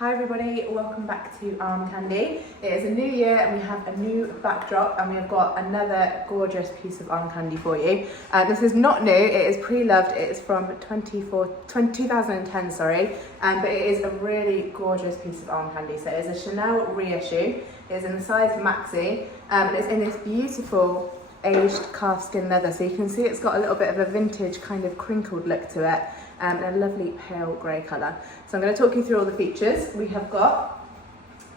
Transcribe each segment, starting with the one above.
Hi everybody, welcome back to Armcandy. It is a new year and we have a new backdrop and we have got another gorgeous piece of Armcandy for you. This is not new, it is pre-loved, it is from 2010, but it is a really gorgeous piece of Armcandy. So it is a Chanel reissue, it is in the size Maxi, and it's in this beautiful aged calfskin leather. So you can see it's got a little bit of a vintage kind of crinkled look to it. And a lovely pale grey colour. So I'm going to talk you through all the features. We have got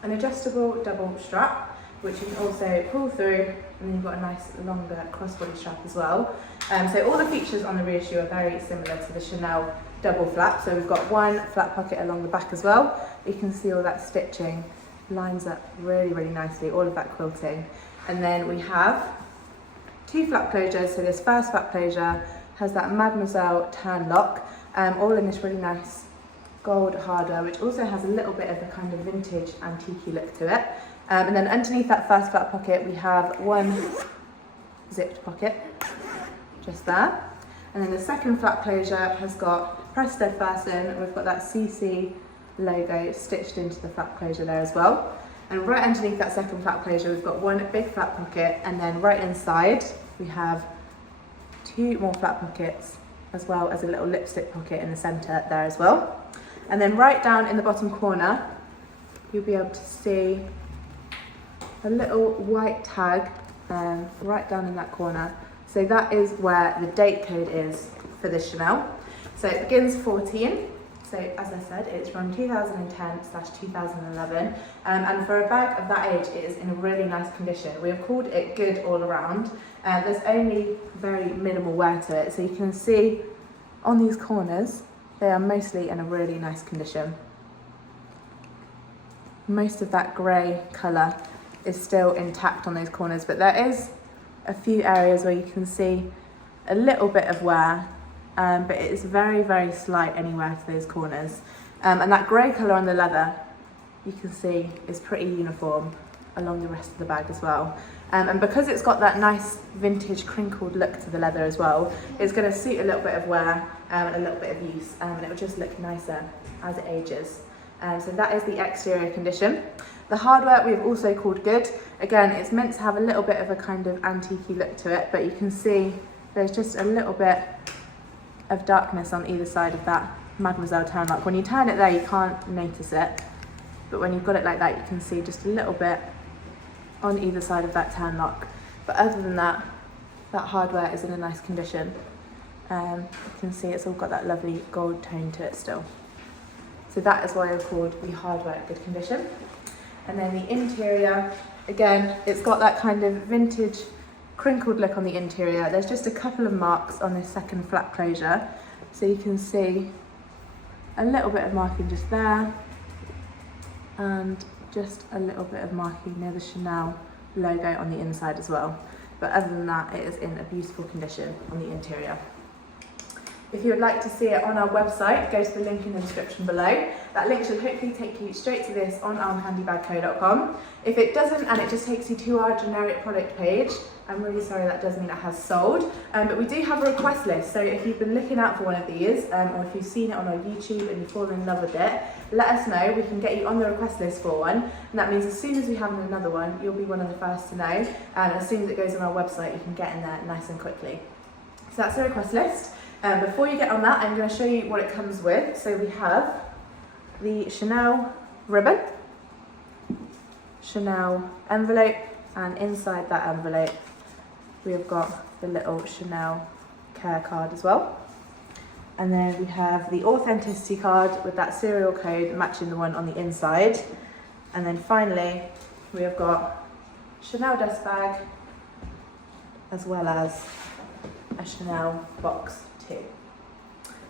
an adjustable double strap, which you can also pull through, and then you've got a nice longer crossbody strap as well. So all the features on the reissue are very similar to the Chanel double flap. So we've got one flap pocket along the back as well. You can see all that stitching lines up really, really nicely, all of that quilting. And then we have two flap closures. So this first flap closure has that Mademoiselle turn lock. All in this really nice gold hardware, which also has a little bit of a kind of vintage antique look to it. And then underneath that first flap pocket, we have one zipped pocket, just there. And then the second flap closure has got press stud fasten. We've got that CC logo stitched into the flap closure there as well. And right underneath that second flap closure, we've got one big flap pocket, and then right inside, we have two more flap pockets, as well as a little lipstick pocket in the centre there as well. And then right down in the bottom corner, you'll be able to see a little white tag right down in that corner. So that is where the date code is for this Chanel. So it begins 14. So as I said, it's from 2010/2011. And for a bag of that age, it is in a really nice condition. We have called it good all around. There's only very minimal wear to it. So you can see on these corners, they are mostly in a really nice condition. Most of that grey colour is still intact on those corners, but there is a few areas where you can see a little bit of wear, but it is very, very slight anywhere to those corners. And that grey colour on the leather, you can see, is pretty uniform along the rest of the bag as well. And because it's got that nice vintage crinkled look to the leather as well, it's going to suit a little bit of wear and a little bit of use, and it will just look nicer as it ages. So that is the exterior condition. The hardware we've also called good. Again, it's meant to have a little bit of a kind of antique look to it, but you can see there's just a little bit of darkness on either side of that Mademoiselle turn lock. When you turn it there, you can't notice it, but when you've got it like that, you can see just a little bit on either side of that turn lock. But other than that, that hardware is in a nice condition. You can see it's all got that lovely gold tone to it still. So that is why I've called the hardware good condition. And then the interior, again, it's got that kind of vintage crinkled look on the interior. There's just a couple of marks on this second flap closure. So you can see a little bit of marking just there, and just a little bit of marking near the Chanel logo on the inside as well. But other than that, it is in a beautiful condition on the interior. If you would like to see it on our website, go to the link in the description below. That link should hopefully take you straight to this on armcandybagco.com. If it doesn't and it just takes you to our generic product page, I'm really sorry, that does mean it has sold. But we do have a request list, so if you've been looking out for one of these, or if you've seen it on our YouTube and you've fallen in love with it, let us know. We can get you on the request list for one. And that means as soon as we have another one, you'll be one of the first to know. And as soon as it goes on our website, you can get in there nice and quickly. So that's the request list. Before you get on that, I'm going to show you what it comes with. So we have the Chanel ribbon, Chanel envelope, and inside that envelope we have got the little Chanel care card as well. And then we have the authenticity card with that serial code matching the one on the inside. And then finally we have got Chanel dust bag, as well as a Chanel box too.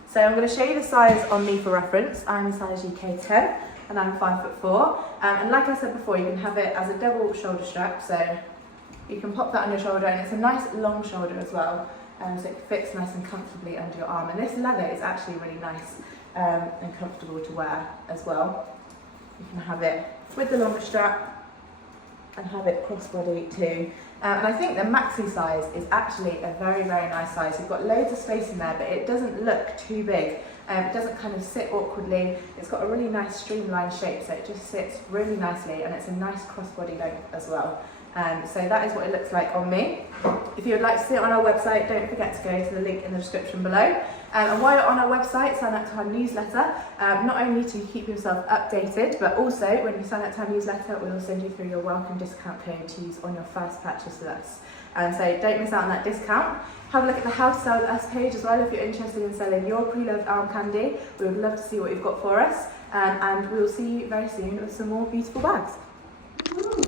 So I'm going to show you the size on me for reference. I'm size UK 10 and I'm 5'4". And like I said before, you can have it as a double shoulder strap, so you can pop that on your shoulder, and it's a nice long shoulder as well, so it fits nice and comfortably under your arm. And this leather is actually really nice and comfortable to wear as well. You can have it with the longer strap and have it crossbody too. And I think the Maxi size is actually a very, very nice size. You've got loads of space in there, but it doesn't look too big It doesn't kind of sit awkwardly. It's got a really nice streamlined shape, so it just sits really nicely, and it's a nice crossbody length as well. So that is what it looks like on me. If you would like to see it on our website, don't forget to go to the link in the description below. And while you're on our website, sign up to our newsletter, not only to keep yourself updated, but also when you sign up to our newsletter, we will send you through your welcome discount code to use on your first purchase with us. And so don't miss out on that discount. Have a look at the How to Sell With Us page as well if you're interested in selling your pre-loved arm candy. We would love to see what you've got for us. And we will see you very soon with some more beautiful bags.